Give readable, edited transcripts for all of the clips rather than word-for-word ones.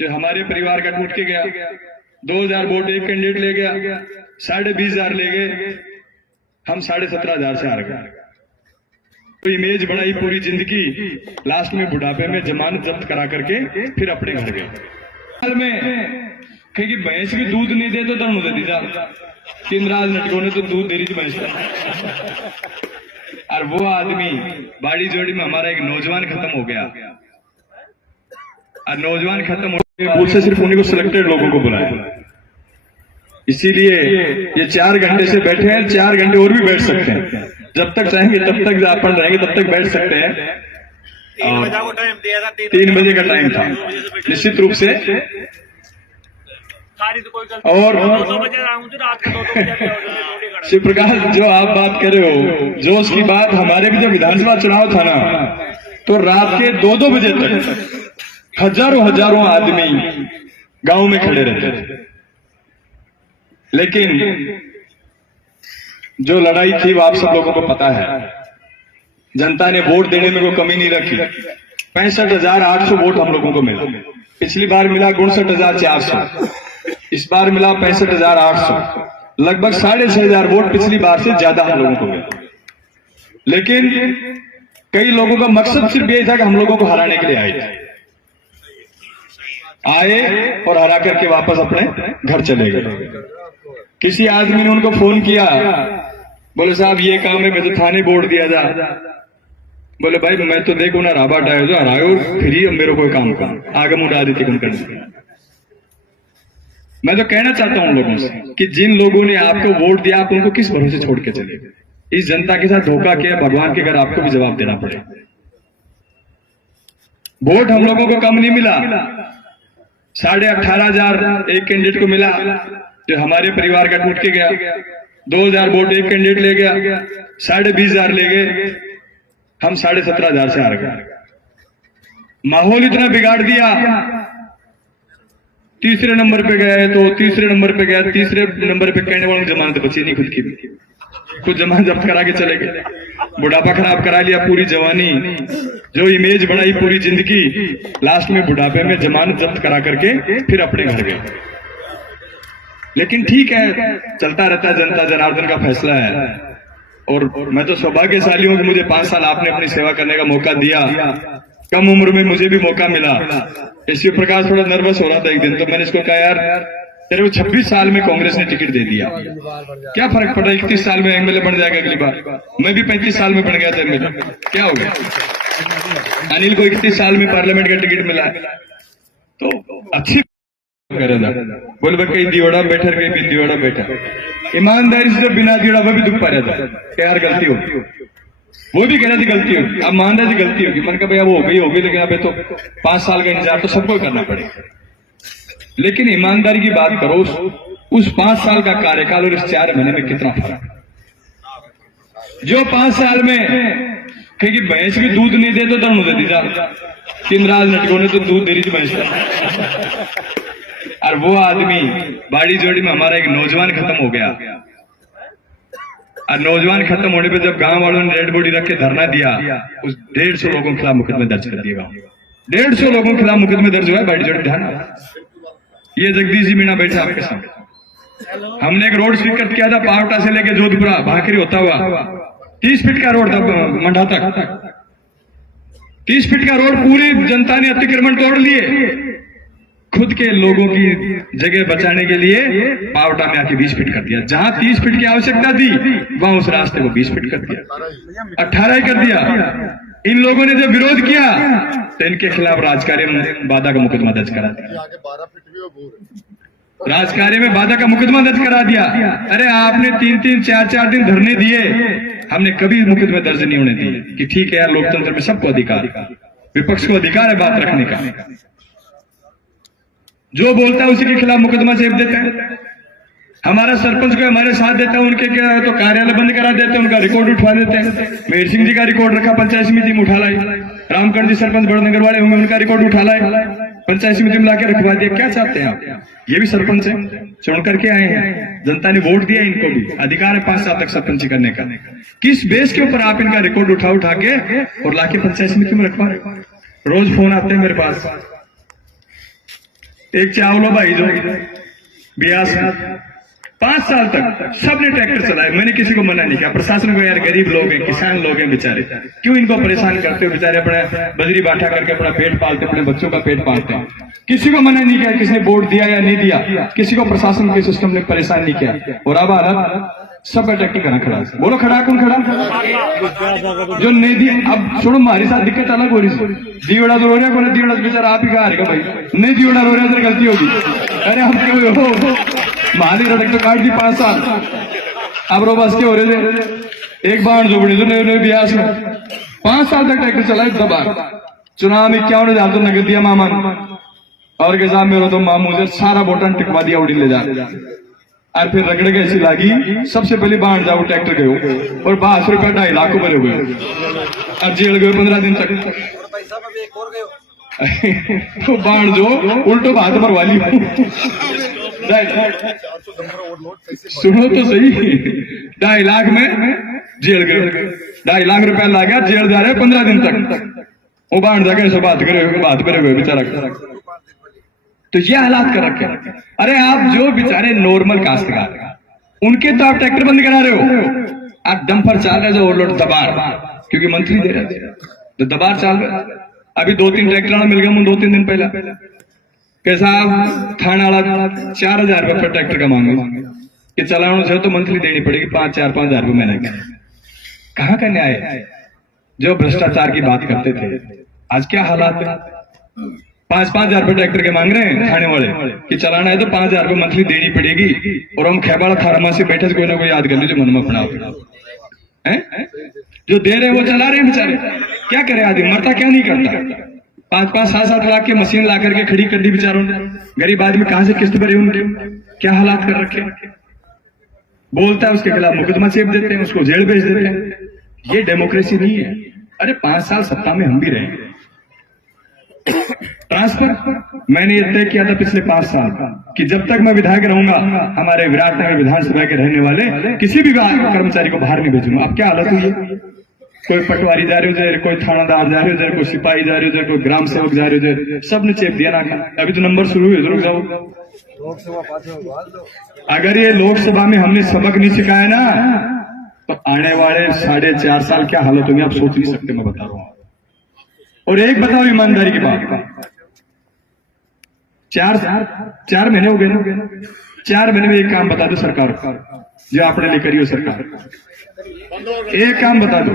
जो हमारे परिवार का टूट के गया। 2000 वोट एक कैंडिडेट ले गया, 20,500 ले गए, हम 17,500 से हार गए। तो इमेज बनाई पूरी जिंदगी, लास्ट में बुढ़ापे में जमानत जब्त करा करके फिर अपने घर गए। में कहीं भैंस भी दूध नहीं दे तो दर्द दे दीजा, किमराज नटको ने तो दूध दे रही थी भैंस का। और वो आदमी बाड़ी जोड़ी में हमारा एक नौजवान खत्म हो गया, और नौजवान खत्म हो बूथ से सिर्फ उन्हीं को सिलेक्टेड लोगों को बुलाया। इसीलिए ये 4 घंटे से बैठे हैं, 4 घंटे और भी बैठ सकते हैं, जब तक चाहेंगे तब तक अपन रहेंगे, तब तक बैठ सकते हैं। 3 बजे का टाइम था निश्चित रूप से। और शिव प्रकाश, जो आप बात कर रहे हो, जो उसकी बात, हमारे भी जब विधानसभा चुनाव था ना, तो रात के 2-2 बजे तक हजारों आदमी गांव में खड़े रहते थे। लेकिन जो लड़ाई थी वो आप सब लोगों को पता है, जनता ने वोट देने में कोई कमी नहीं रखी। 65,800 वोट हम लोगों को मिला। पिछली बार मिला 59,400, इस बार मिला 65,800, लगभग 6,500 वोट पिछली बार से ज्यादा हम लोगों को मिला। लेकिन कई लोगों का मकसद सिर्फ यही था कि हम लोगों को हराने के लिए आए और हरा करके वापस अपने घर चले गए। किसी आदमी ने उनको फोन किया, बोले साहब ये काम है, मैं तो थाने बोर्ड दिया जा। बोले भाई मैं तो देखो ना राबाट आयो जो हरायो, फिर ही मेरे को काम आगे मुड़ा देती कम करने। मैं तो कहना चाहता हूं उन लोगों से कि जिन लोगों ने आपको वोट दिया, आप उनको किस भरोसे छोड़ के चले गए? इस जनता के साथ धोखा किया, भगवान के घर आपको भी जवाब देना पड़े। वोट हम लोगों को कम नहीं मिला, 18,500 एक कैंडिडेट को मिला, जो हमारे परिवार का टूट के गया। 2000 वोट एक कैंडिडेट ले गया, 20,500 ले गए, हम 17,500 से हार गए। माहौल इतना बिगाड़ दिया, तीसरे नंबर पे गए तो तीसरे नंबर पे गया, तीसरे नंबर पे कहने वालों की जमानत बची नहीं, खुद की कुछ जमानत जब्त करा के चले गए। बुढ़ापा खराब करा लिया, पूरी जवानी, जो इमेज बनाई पूरी जिंदगी, लास्ट में बुढ़ापे में जमानत जब्त करा करके फिर अपने घर गए। लेकिन ठीक है, चलता रहता है, जनता जनार्दन का फैसला है। और मैं तो सौभाग्यशाली हूं कि मुझे 5 साल आपने अपनी सेवा करने का मौका दिया। कम उम्र में मुझे भी मौका मिला। शिव प्रकाश थोड़ा नर्वस हो रहा था एक दिन, तो मैंने इसको कहा यार तेरे को 26 साल में कांग्रेस ने टिकट दे दिया, क्या फर्क पड़ा, 31 साल में एमएलए बन जाएगा अगली बार। मैं भी 35 साल में बन गया था एमएलए, क्या हो गया? अनिल को 31 साल में पार्लियामेंट का टिकट मिला, तो अच्छी करेगा। बोले भाई कहीं दियोड़ा बैठा, कहीं बिन दियोड़ा बैठा, ईमानदारी से बिना दियोड़ा वो भी दुख पा रहा था, यार गलती होगी, वो भी कह रहा थी गलती होगी, अब मान रहा थी गलती होगी। मैंने कहा भैया वो होगी, लेकिन अब तो 5 साल का इंतजार तो सबको करना पड़ेगा। लेकिन ईमानदारी की बात करो, उस 5 साल का कार्यकाल और इस 4 महीने में कितना फर्क। जो 5 साल में कहीं भैंस भी दूध नहीं दे तो दर्द दे दीजा, किमराज नटको ने तो दूध दे रही थी भैंस का। और वो आदमी बाड़ी जोड़ी में हमारा एक नौजवान खत्म हो गया, और नौजवान खत्म होने पे जब गांव वालों ने रेड बॉडी रख के धरना दिया, उस 150 लोगों के खिलाफ मुकदमे दर्ज कर दिए। 150 लोगों के खिलाफ मुकदमे दर्ज हुआ है बाड़ी जोड़ी। ध्यान, ये जगदीश जी मीणा बैठे आपके सामने। हमने एक रोड स्वीकृत किया था पावटा से लेके जोधपुरा भाखरी होता हुआ, 30 फीट का रोड था मंडा तक। 30 फीट का रोड पूरी जनता ने अतिक्रमण तोड़ लिए, खुद के लोगों की जगह बचाने के लिए पावटा में आके 20 फीट कर दिया। जहां 30 फीट की आवश्यकता थी वहां उस रास्ते को 20 फीट कर दिया, 18 कर दिया। इन लोगों ने जब विरोध किया तो इनके खिलाफ राजकार्य में बाधा का मुकदमा दर्ज करा दिया। राजकार्य में बाधा का मुकदमा दर्ज करा दिया। अरे आपने 3-3, 4-4 दिन धरने दिए, हमने कभी मुकदमे दर्ज नहीं होने दिए कि ठीक है यार, लोकतंत्र में सबको अधिकार, विपक्ष को अधिकार है बात रखने का। जो बोलता है उसी के खिलाफ मुकदमा सेप देते हैं। हमारा सरपंच को हमारे साथ देता है, उनके क्या है तो कार्यालय बंद करा देते हैं, उनका रिकॉर्ड उठवा देते हैं। मेहर सिंह जी का रिकॉर्ड रखा पंचायत समिति में, उठा लाए। रामकरण जी सरपंच बड़नगर वाले होंगे, उनका रिकॉर्ड उठा लाए, पंचायत समिति में लाके रखवा दिया। क्या चाहते हैं आप? ये भी सरपंच है, चुन करके आए हैं, जनता ने वोट दिया, इनको भी अधिकार है 5 साल तक सरपंच करने का। किस बेस के ऊपर आप इनका रिकॉर्ड उठा के और लाके पंचायत समिति में रखवा रहे? रोज फोन आते हैं मेरे पास, एक चावलो भाई जो ब्यास 5 साल तक सबने ट्रैक्टर चलाए, मैंने किसी को मना नहीं किया। प्रशासन को यार गरीब लोग हैं, किसान लोग हैं बेचारे, क्यों इनको परेशान करते हो? बेचारे अपने बजरी बांटा करके अपना पेट पालते, अपने बच्चों का पेट पालते हैं। किसी को मना नहीं किया, किसी ने वोट दिया या नहीं दिया, किसी को प्रशासन के सिस्टम ने परेशान नहीं किया। और अब हालत सबका ट्रैक्टर कहाँ खड़ा है? बोलो खड़ा कौन खड़ा? जो नहीं दी। अब छोड़ो, हमारे साथ दिक्कत अलग हो रही है। दीवड़ा तो रो रहा है, दीवड़ा बेचारा आप ही कहा रहेगा भाई, नहीं दीवड़ा रो रहा है तो गलती होगी। अरे हम क्यों हो माली रटक तो काट दी 5 साल, अब रो बस के हो रहे थे। एक बार जो बड़ी जो ब्यास में 5 साल तक ट्रैक्टर चलाए, दबार चुनाव में 51,000 तो नगद दिया मामा, और के साथ में तो मामू से सारा बोटन टिकवा दिया उड़ी ले जा। और फिर रगड़ के ऐसी लागी, सबसे पहले बाहर जाओ ट्रैक्टर गए और 22 रुपया 2.5 लाख को भरे हुए, और जेल गए 15 दिन तक। तो बाढ़ जो उल्टो बात मरवा ली। सुनो तो सही, 2.5 लाख में जेल गए, 2.5 लाख रुपया ला गया, जेल जा रहे 15 दिन तक। वो बाढ़ जाकर ऐसे बात करे हुए बेचारा। तो ये हालात कर रखे। अरे आप जो बेचारे नॉर्मल काश्तकार, उनके तो आप ट्रैक्टर बंद करा रहे हो। आप डंपर चाल रहे हो ओवरलोड दबार, क्योंकि मंत्री दे रहे थे तो दबार चाल रहे। अभी 2-3 ट्रैक्टर मिल गए 2-3 दिन पहले। कैसा थाना वाला 4,000 रुपये पर ट्रैक्टर का मांगे कि चलाने से तो मंथली देनी पड़ेगी 5,000 रुपये महीने की। कहाँ का न्याय है? जो भ्रष्टाचार की बात करते थे, आज क्या हालात है? 5,000 रुपये ट्रैक्टर के मांग रहे हैं थाने वाले कि चलाना है तो 5,000 रुपये मंथली देनी पड़ेगी। और हम खेबाड़ा थारमा से बैठे कोई ना कोई याद कर लीजिए, मन में पड़ा है जो दे रहे वो चला रहे हैं बेचारे। क्या करे आदमी, मरता क्या नहीं करता। 5-5, 7-7 लाख के मशीन ला करके खड़ी कर दी बेचारों ने। गरीब आदमी कहां से किस्त भरे उनके? क्या हालात कर रखे। बोलता है उसके खिलाफ मुकदमा चेप देते हैं, उसको जेल भेज देते हैं। ये डेमोक्रेसी नहीं है। अरे 5 साल सत्ता में हम भी रहे। ट्रांसफर मैंने ये तय किया था पिछले 5 साल कि जब तक मैं विधायक रहूंगा, हमारे विराटनगर विधानसभा के रहने वाले किसी भी कर्मचारी को बाहर नहीं भेजूंगा। अब क्या हालत हुई है? कोई पटवारी जा रहे हो, कोई थानादार जा रहे हो, कोई सिपाही जा रहे हो, कोई ग्राम सेवक जा रहे हो, सबने चेप दिया ना। अभी तो नंबर शुरू हुए, रुक जाओ। अगर ये लोकसभा में हमने सबक नहीं सिखाया ना, तो आने वाले 4.5 साल क्या हालत होगी आप सोच नहीं सकते, मैं बता रहा हूं। और एक बताओ ईमानदारी की बात, 4 महीने हो गए ना, 4 महीने में एक काम बता दो सरकार जो आपने नहीं करी हो। सरकार एक काम बता दो,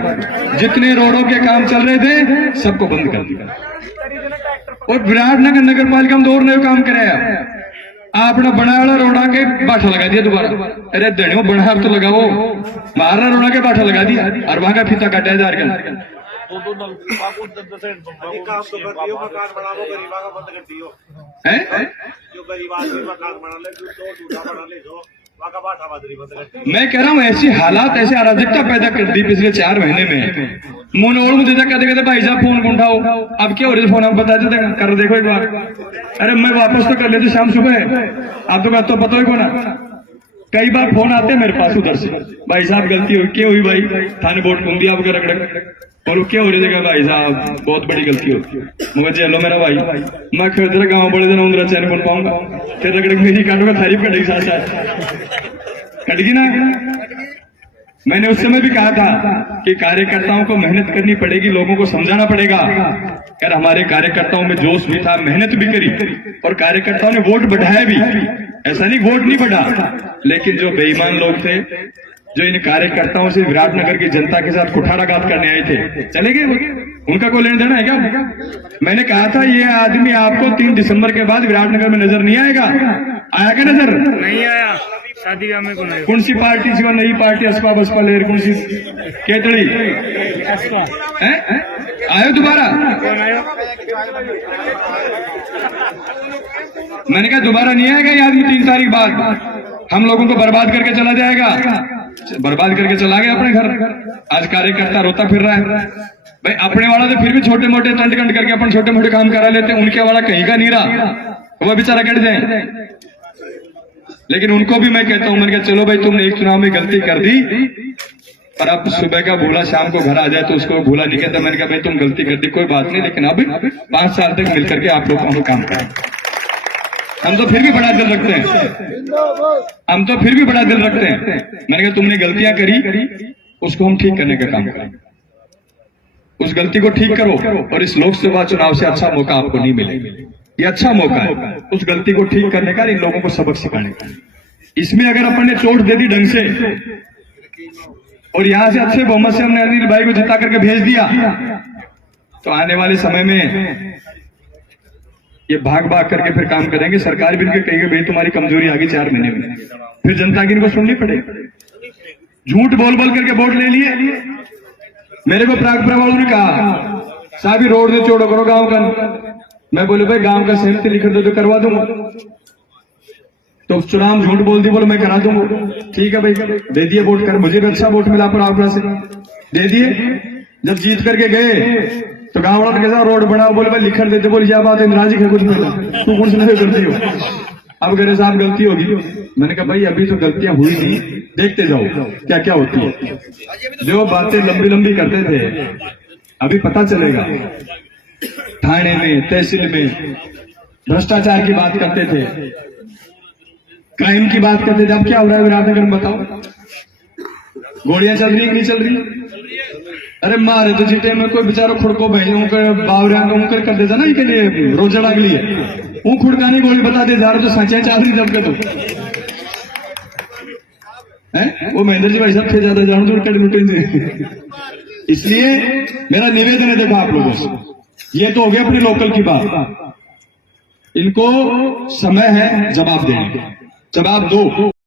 जितने रोडों के काम चल रहे थे सबको बंद कर दिया। और विराटनगर नगर पालिका में 2 नए काम कराया। आपने बनाया रोड़ा के बाठा लगा दिया दोबारा। अरे धनियो बनार तो लगाओ, मारना रोड़ा के बाठा लगा दिया और वहां का फीता काटा जा रहा। मैं कह रहा हूँ ऐसी हालात, ऐसे अराजकता पैदा कर दी पिछले 4 महीने में। मोनोड़ मुझे कहते भाई साहब फोन कौन उठाओ, अब क्या हो रहा है फोन आप बता देते कर देखो एक बार। अरे मैं वापस तो कर लेते शाम सुबह, आप तो पता ही को ना। कई बार फोन आते हैं मेरे पास उधर से, भाई साहब गलती हुई, क्या हुई भाई? थाने वोट घूम दिया आपके रगड़, और क्या हो रही है? भाई साहब बहुत बड़ी गलती होती है। मुझे चलो मेरा भाई, मैं खेल गाँव बड़े दिन उधर चैन बन पाऊंगा, फिर रगड़ मेरी काटूंगा, तारीफ कटेगी साथ साथ कटेगी ना। मैंने उस समय भी कहा था कि कार्यकर्ताओं को मेहनत करनी पड़ेगी, लोगों को समझाना पड़ेगा। यार हमारे कार्यकर्ताओं में जोश भी था, मेहनत भी करी, और कार्यकर्ताओं ने वोट बढ़ाया भी। ऐसा नहीं वोट नहीं बढ़ा, लेकिन जो बेईमान लोग थे, जो इन कार्यकर्ताओं से विराटनगर की जनता के साथ कुठाराघात करने आए थे, चले गए। उनका कोई लेन देना है क्या? मैंने कहा था ये आदमी आपको 3 दिसंबर के बाद विराटनगर में नजर नहीं आएगा। आया क्या नजर? नहीं आया। शादी में कौन सी पार्टी से? नई पार्टी असपा बसपा लेर कौन सी? केतड़ी आयो दोबारा? मैंने कहा दोबारा नहीं आएगा ये आदमी 3 तारीख बाद। हम लोगों को बर्बाद करके चला जाएगा। बर्बाद करके चला गया अपने घर। आज कार्यकर्ता रोता फिर रहा है। भाई अपने वाला तो फिर भी छोटे मोटे टंट कंट करके अपन छोटे मोटे काम करा लेते, उनके वाला कहीं का नहीं रहा, वो बेचारा कट जाए। लेकिन उनको भी मैं कहता हूं, मैंने कहा चलो भाई तुमने एक चुनाव में गलती कर दी, पर अब सुबह का भूला शाम को घर आ जाए तो उसको भूला नहीं कहता। मैंने कहा भाई तुम गलती कर दी कोई बात नहीं, लेकिन अब 5 साल तक मिलकर के आप लोग काम करें। हम तो फिर भी बड़ा दिल रखते हैं, हम तो फिर भी बड़ा दिल रखते हैं। मैंने कहा तुमने गलतियां करी, उसको हम ठीक करने का काम करें, उस गलती को ठीक करो, और इस लोकसभा चुनाव से अच्छा मौका आपको नहीं मिलेगा। ये अच्छा मौका है उस गलती को ठीक करने का, इन लोगों को सबक सिखाने का। इसमें अगर अपन ने चोट दे दी ढंग से, और यहां से अच्छे बहुमत से हमने अनिल भाई को जिता करके भेज दिया, तो आने वाले समय में ये भाग भाग करके फिर काम करेंगे। सरकार भी इनके कहेगी भाई तुम्हारी कमजोरी आ गई 4 महीने में, फिर जनता की इनको सुननी पड़ेगी। झूठ बोल बोल करके वोट ले लिए। मेरे को प्रागपुरा वालों ने कहा साहब रोड से चौड़ा करो गांव का। मैं बोले भाई गांव का सहमति लिख दो तो करवा दूंगा। तो चुनाव झूठ बोल दी, बोलो मैं करा दूंगा। ठीक है भाई, दे दिए वोट कर, मुझे भी अच्छा वोट मिला प्रागपुरा से, दे दिए। जब जीत करके गए तो गांव वालों के साथ रोड बनाओ, बोले भाई लिखकर देते, बोले क्या बात है नाराजी है कुछ मिला, तू कौन से करती हो। अब कह रहे साहब गलती होगी। मैंने कहा भाई अभी तो गलतियां हुई नहीं, देखते जाओ क्या क्या होती है। जो बातें लंबी लंबी करते थे अभी पता चलेगा। थाने में, तहसील में भ्रष्टाचार की बात करते थे, क्राइम की बात करते थे, अब क्या हो रहा है विराटनगर में बताओ। गोलियां चल रही कि नहीं चल रही? अरे मारे तो चिटे में कोई बेचारा खुड़को भाई बावरिया कर देता ना, के लिए रोजा लग ली है वो खुड़कानी गोली बता दे जा रहे तो सचे चाल रही जब तो है वो महेंद्र जी भाई साहब थे ज्यादा जान दूर। इसलिए मेरा निवेदन है, देखो आप लोगों से, ये तो हो गया अपने लोकल की बात, इनको समय है जवाब देने, जवाब दो।